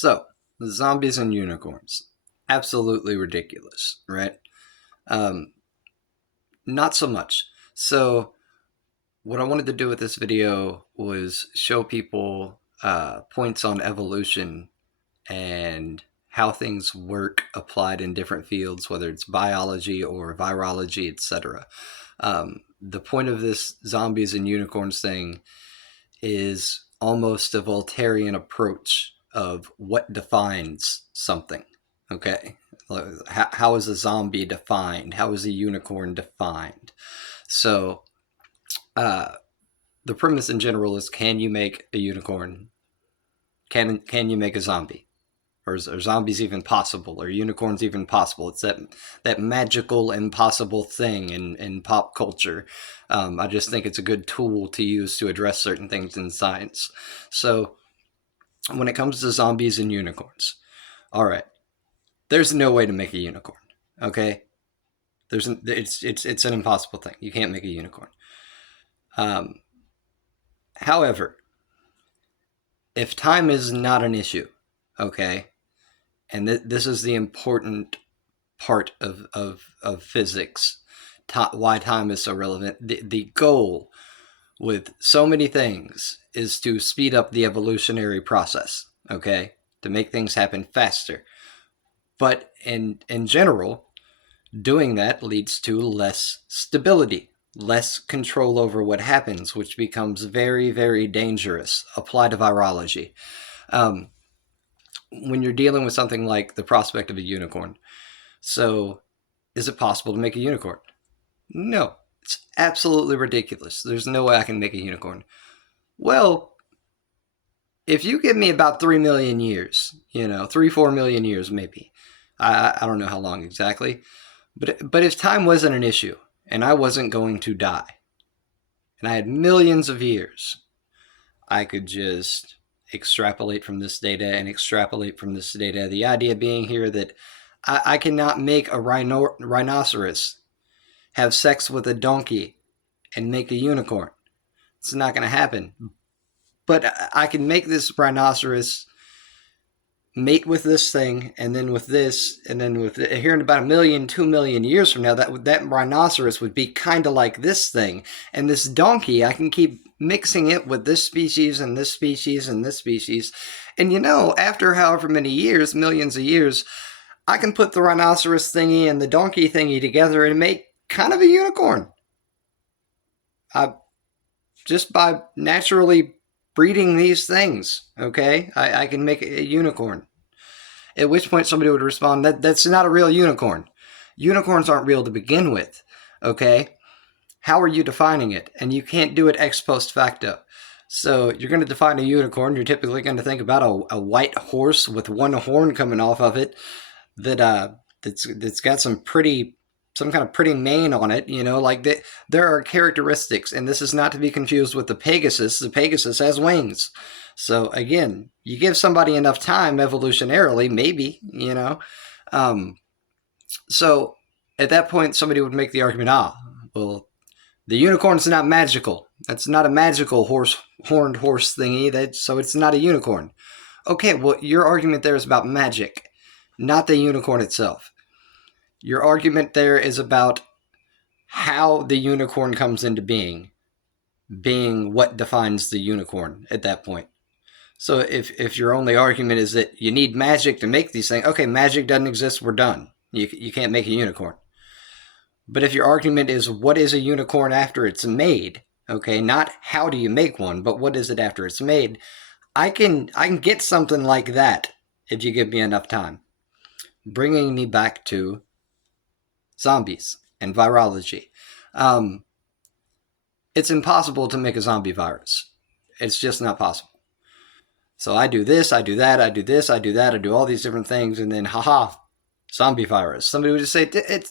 So, zombies and unicorns. Absolutely ridiculous, right? Um, Not so much. So, what I wanted to do with this video was show people points on evolution and how things work applied in different fields, whether it's biology or virology, etc. The point of this zombies and unicorns thing is almost a Voltairean approach of what defines something. Okay, how is a zombie defined? How is a unicorn defined? So, uh, the premise in general is: can you make a unicorn? Can you make a zombie? Are zombies even possible? Are unicorns even possible? It's that magical, impossible thing in pop culture. I just think it's a good tool to use to address certain things in science. So when it comes to zombies and unicorns, all right, there's no way to make a unicorn. Okay, it's an impossible thing. You can't make a unicorn. Um, However, if time is not an issue, okay, and this is the important part of physics, why time is so relevant. The goal with so many things is to speed up the evolutionary process, okay, to make things happen faster. But in general, doing that leads to less stability, less control over what happens, which becomes very, very dangerous. Apply to virology. Um, when you're dealing with something like the prospect of a unicorn, so is it possible to make a unicorn? No, it's absolutely ridiculous. There's no way I can make a unicorn. Well, if you give me about 3 million years, 4 million years maybe. I don't know how long exactly. But if time wasn't an issue and I wasn't going to die and I had millions of years, I could just extrapolate from this data and extrapolate from this data. The idea being here that I cannot make a rhinoceros have sex with a donkey and make a unicorn. It's not going to happen. But I can make this rhinoceros mate with this thing, and then with this, and then with here in about 1 million, 2 million years from now, that rhinoceros would be kind of like this thing, and this donkey, I can keep mixing it with this species and this species and this species, and after however many years, millions of years, I can put the rhinoceros thingy and the donkey thingy together and make kind of a unicorn. Just by naturally breeding these things, okay? I can make a unicorn. At which point somebody would respond, that's not a real unicorn. Unicorns aren't real to begin with, okay? How are you defining it? And you can't do it ex post facto. So you're going to define a unicorn, you're typically going to think about a white horse with one horn coming off of it that's got some kind of pretty mane on it, there are characteristics, and this is not to be confused with the Pegasus. The Pegasus has wings. So again, you give somebody enough time evolutionarily, maybe, so at that point, somebody would make the argument, well, the unicorn's not magical. That's not a magical horned horse thingy, so it's not a unicorn. Okay, well, your argument there is about magic, not the unicorn itself. Your argument there is about how the unicorn comes into being what defines the unicorn at that point. So if your only argument is that you need magic to make these things, okay, magic doesn't exist, we're done. You can't make a unicorn. But if your argument is what is a unicorn after it's made, okay, not how do you make one, but what is it after it's made, I can get something like that if you give me enough time. Bringing me back to zombies and virology. It's impossible to make a zombie virus. It's just not possible. So I do this, I do that, I do this, I do that, I do all these different things, and then haha, zombie virus. Somebody would just say,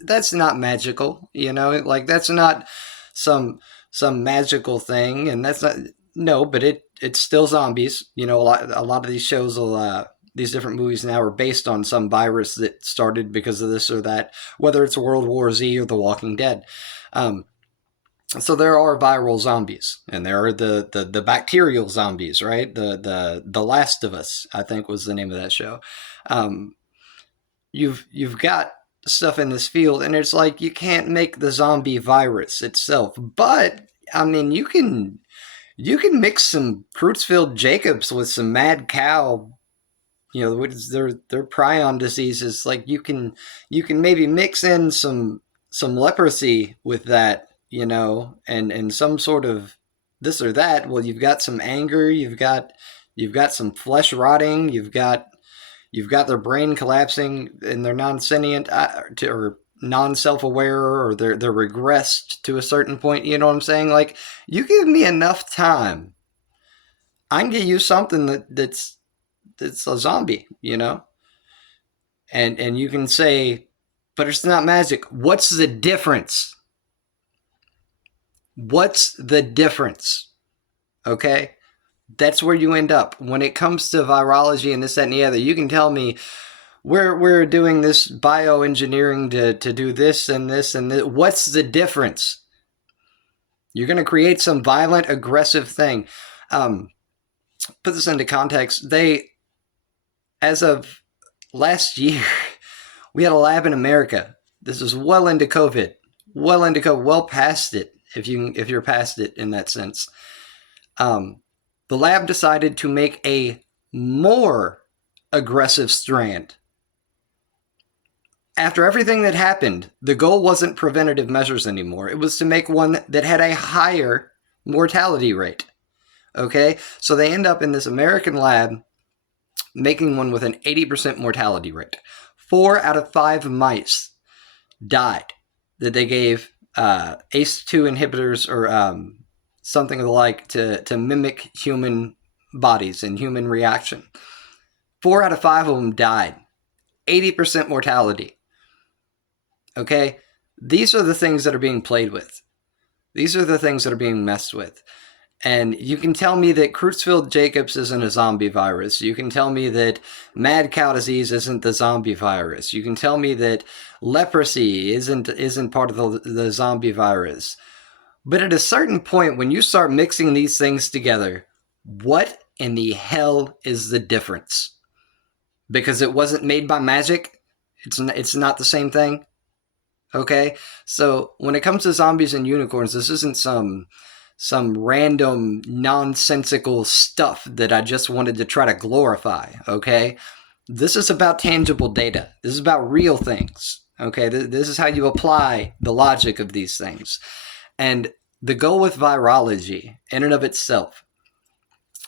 that's not magical, that's not some magical thing, and that's not, no, but it's still zombies. A lot of these shows these different movies now are based on some virus that started because of this or that, whether it's World War Z or The Walking Dead. So there are viral zombies, and there are the bacterial zombies, right? The Last of Us, I think, was the name of that show. Um, you've got stuff in this field, and it's like you can't make the zombie virus itself, but I mean you can mix some Creutzfeldt Jacobs with some mad cow. You know, what is their prion diseases. Like you can maybe mix in some leprosy with that, and some sort of this or that. Well, you've got some anger, you've got some flesh rotting, you've got their brain collapsing, and they're non-sentient, or non-self-aware, or they're regressed to a certain point. You know what I'm saying? Like, you give me enough time, I can get you something that's a zombie, and you can say, but it's not magic. What's the difference? What's the difference? Okay, that's where you end up when it comes to virology and this, that, and the other. You can tell me we're doing this bioengineering to do this and this and this. What's the difference? You're going to create some violent, aggressive thing. Put this into context. As of last year, we had a lab in America. This is well into COVID, well past it, if you're past it in that sense. The lab decided to make a more aggressive strand. After everything that happened, the goal wasn't preventative measures anymore. It was to make one that had a higher mortality rate. Okay, so they end up in this American lab making one with an 80% mortality rate. 4 out of 5 mice died that they gave ACE2 inhibitors or something of the like to mimic human bodies and human reaction. 4 out of 5 of them died. 80% mortality. Okay? These are the things that are being played with. These are the things that are being messed with. And you can tell me that Creutzfeldt Jacobs isn't a zombie virus. You can tell me that mad cow disease isn't the zombie virus. You can tell me that leprosy isn't part of the zombie virus. But at a certain point, when you start mixing these things together, what in the hell is the difference? Because it wasn't made by magic? It's not the same thing? Okay? So when it comes to zombies and unicorns, this isn't some random nonsensical stuff that I just wanted to try to glorify, okay? This is about tangible data. This is about real things, okay? This is how you apply the logic of these things. And the goal with virology, in and of itself,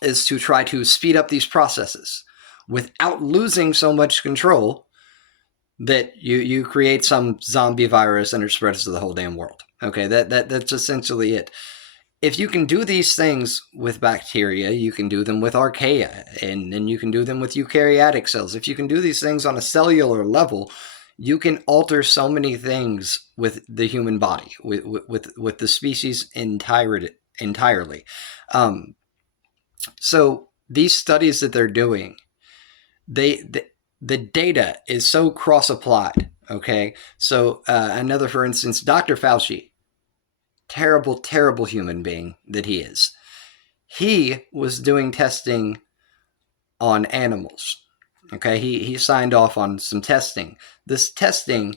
is to try to speed up these processes without losing so much control that you create some zombie virus and it spreads to the whole damn world. Okay, that's essentially it. If you can do these things with bacteria, you can do them with archaea, and then you can do them with eukaryotic cells. If you can do these things on a cellular level, you can alter so many things with the human body, with the species entirely. So these studies that they're doing, the data is so cross-applied, okay? So another, for instance, Dr. Fauci, terrible human being that he is. He was doing testing on animals. Okay, he signed off on some testing. This testing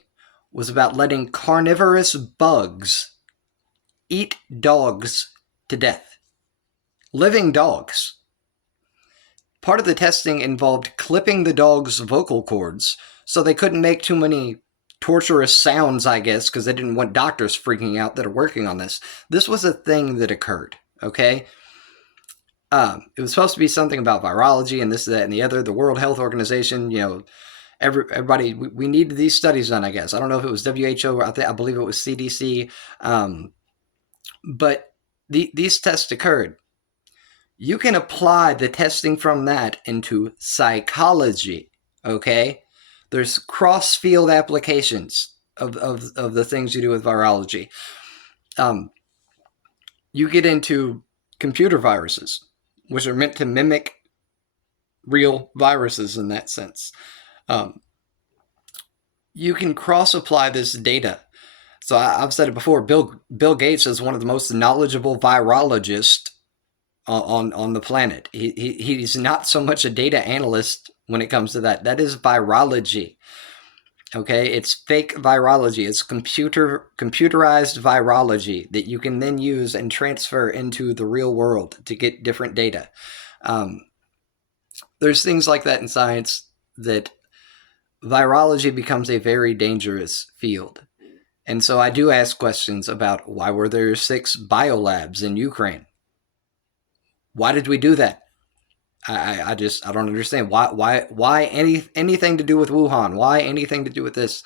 was about letting carnivorous bugs eat dogs to death. Living dogs. Part of the testing involved clipping the dog's vocal cords so they couldn't make too many torturous sounds, I guess, because they didn't want doctors freaking out that are working on this. This was a thing that occurred, okay? It was supposed to be something about virology and this, that, and the other. The World Health Organization, everybody, we needed these studies done, I guess. I don't know if it was WHO or I believe it was CDC. But these tests occurred. You can apply the testing from that into psychology, okay? There's cross-field applications of the things you do with virology. You get into computer viruses, which are meant to mimic real viruses in that sense. You can cross-apply this data So I've said it before. Bill Gates is one of the most knowledgeable virologists on the planet. He's not so much a data analyst when it comes to that. That is virology. Okay, it's fake virology. It's computerized virology that you can then use and transfer into the real world to get different data. Um, there's things like that in science that virology becomes a very dangerous field. And so I do ask questions about why were there 6 biolabs in Ukraine? Why did we do that? I don't understand why anything to do with Wuhan? Why anything to do with this?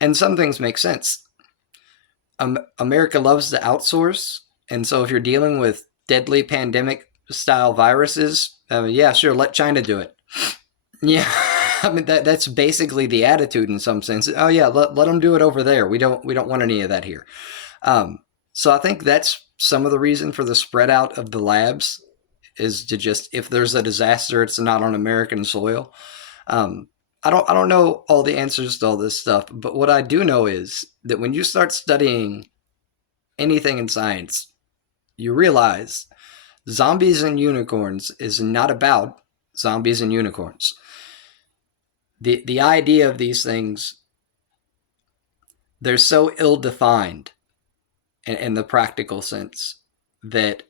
And some things make sense. America loves to outsource, and so if you're dealing with deadly pandemic style viruses, yeah, sure, let China do it. Yeah, I mean that's basically the attitude in some sense. Oh yeah, let them do it over there. We don't want any of that here. So I think that's some of the reason for the spread out of the labs is to just, if there's a disaster, it's not on American soil. Um, I don't know all the answers to all this stuff, but what I do know is that when you start studying anything in science, you realize zombies and unicorns is not about zombies and unicorns. The idea of these things, they're so ill defined in the practical sense that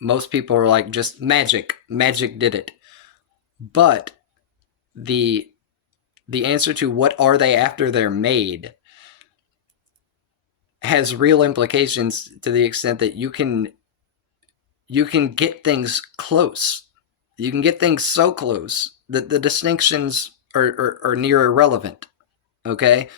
most people are like, just magic did it. But the answer to what are they after they're made has real implications to the extent that you can get things close. You can get things so close that the distinctions are near irrelevant. Okay.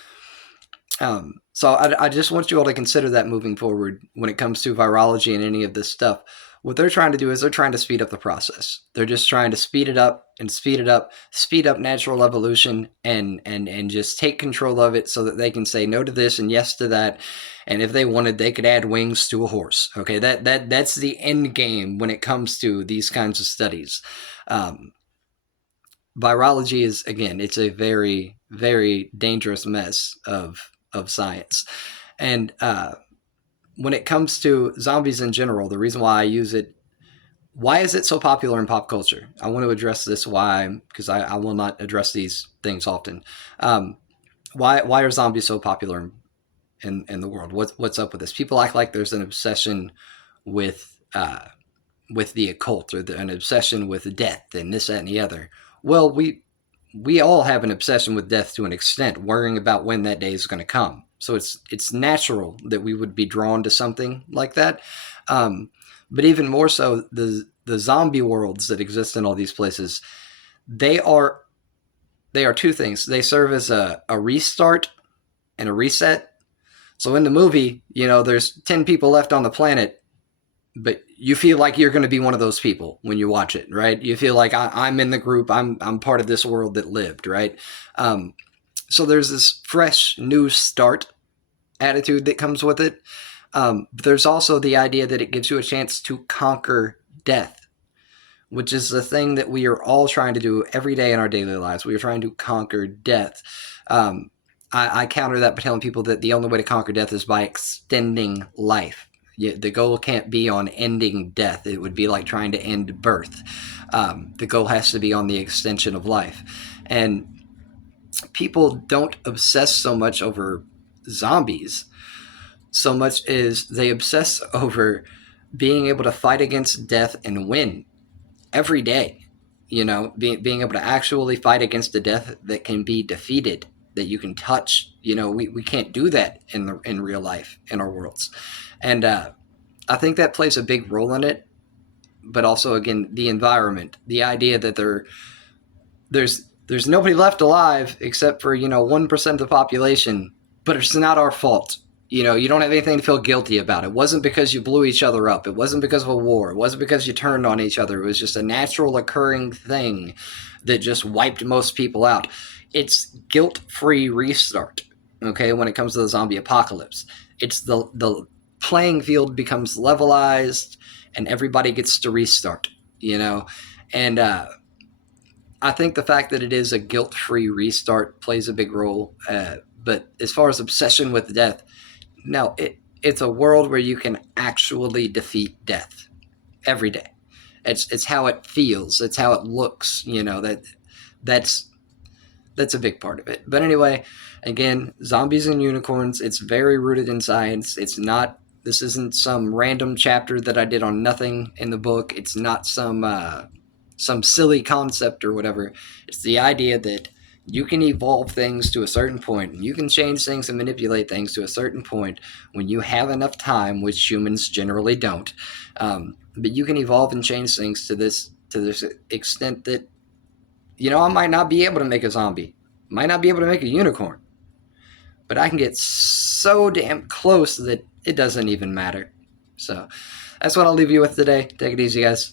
So I just want you all to consider that moving forward when it comes to virology and any of this stuff. What they're trying to do is they're trying to speed up the process. They're just trying to speed it up and speed up natural evolution and just take control of it so that they can say no to this and yes to that. And if they wanted, they could add wings to a horse. Okay, that's the end game when it comes to these kinds of studies. Virology is, again, it's a very, very dangerous mess of science. And when it comes to zombies in general, the reason why I use it, why is it so popular in pop culture? I want to address this why, because I will not address these things often. Why are zombies so popular in the world? What's up with this? People act like there's an obsession with the occult or an obsession with death and this, that, and the other. Well, we all have an obsession with death to an extent, worrying about when that day is going to come. So it's natural that we would be drawn to something like that. But even more so, the zombie worlds that exist in all these places, they are two things. They serve as a restart and a reset. So in the movie, there's 10 people left on the planet, but you feel like you're going to be one of those people when you watch it, right? You feel like I'm in the group. I'm part of this world that lived, right? So there's this fresh, new start attitude that comes with it. But there's also the idea that it gives you a chance to conquer death, which is the thing that we are all trying to do every day in our daily lives. We are trying to conquer death. I counter that by telling people that the only way to conquer death is by extending life. The goal can't be on ending death. It would be like trying to end birth. The goal has to be on the extension of life. And people don't obsess so much over zombies so much as they obsess over being able to fight against death and win every day. Being able to actually fight against a death that can be defeated, that you can touch. We can't do that in real life in our worlds. And I think that plays a big role in it. But also, again, the environment, the idea that there's nobody left alive except for 1% of the population, but it's not our fault. You don't have anything to feel guilty about. It wasn't because you blew each other up. It wasn't because of a war. It wasn't because you turned on each other. It was just a natural occurring thing that just wiped most people out. It's guilt-free restart, okay, when it comes to the zombie apocalypse. It's the playing field becomes levelized and everybody gets to restart, and I think the fact that it is a guilt-free restart plays a big role. But as far as obsession with death, No, it's a world where you can actually defeat death every day. It's how it feels. It's how it looks. That's that's a big part of it. But anyway, again, zombies and unicorns. It's very rooted in science. It's not. This isn't some random chapter that I did on nothing in the book. It's not some silly concept or whatever. It's the idea that you can evolve things to a certain point, and you can change things and manipulate things to a certain point when you have enough time, which humans generally don't. But you can evolve and change things to this extent that I might not be able to make a zombie, might not be able to make a unicorn, but I can get so damn close that it doesn't even matter. So that's what I'll leave you with today. Take it easy, guys.